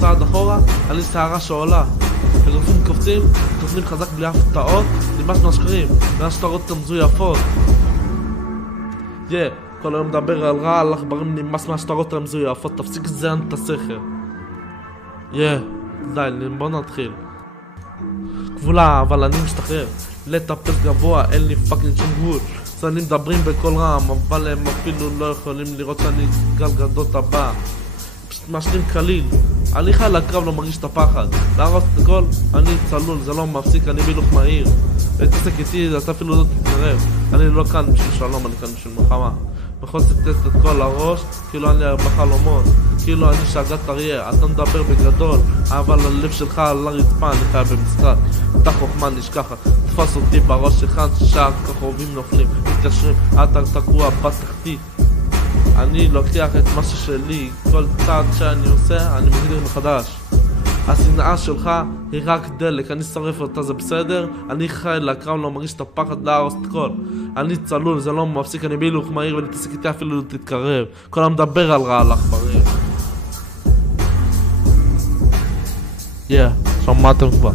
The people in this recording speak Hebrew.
צעד אחורה, אני שערה שעולה. אגרופים קופצים, תופנים חזק בלי הפתעות, נמאס מהשקרים, מהשטרות המזויפות. כל היום מדבר על רע, על עכברים, נמאס מהשטרות המזויפות, תפסיק לזיין את השכל. די, בוא נתחיל. גבולה, אבל אני משתחרר. לטפס גבוה, אין לי פאקינג שום גבול. צנים מדברים בכל רם, אבל הם אפילו לא יכולים לראות שאני גלגדות הבא. פשוט משלים קליל. אני חי לקרב, לא מרגיש את הפחד. להרוס את הכל, אני צלול, זה לא מפסיק, אני בילוך מהיר. ותעסק איתי, אתה אפילו לא תתקרב. אני לא כאן בשביל שלום, אני כאן בשביל מלחמה. בכל תתת את כל הראש, כאילו אני בחלומות. כאילו אני שאגת אריה, אתה מדבר בגדול, אבל הלב שלך על הרצפה, אני חי במשחק. אתה חוכמה נשכחת, תפס אותי בראש שלך, שעה כחובים נופלים, מתקשרים, אתה תקוע בתחתית. אני לוקח את מה ששלי, כל צעד שאני עושה, אני מגדיר מחדש. השנאה שלך היא רק דלק, אני שורף אותה, זה בסדר? אני חי לקרב, לא מרגיש את הפחד להרוס את הכל. אני צלול, זה לא מפסיק, אני בהילוך מהיר ולהתעסק איתי אפילו תתקרב. כל המדבר על רע על עכברים. שמעתם כבר.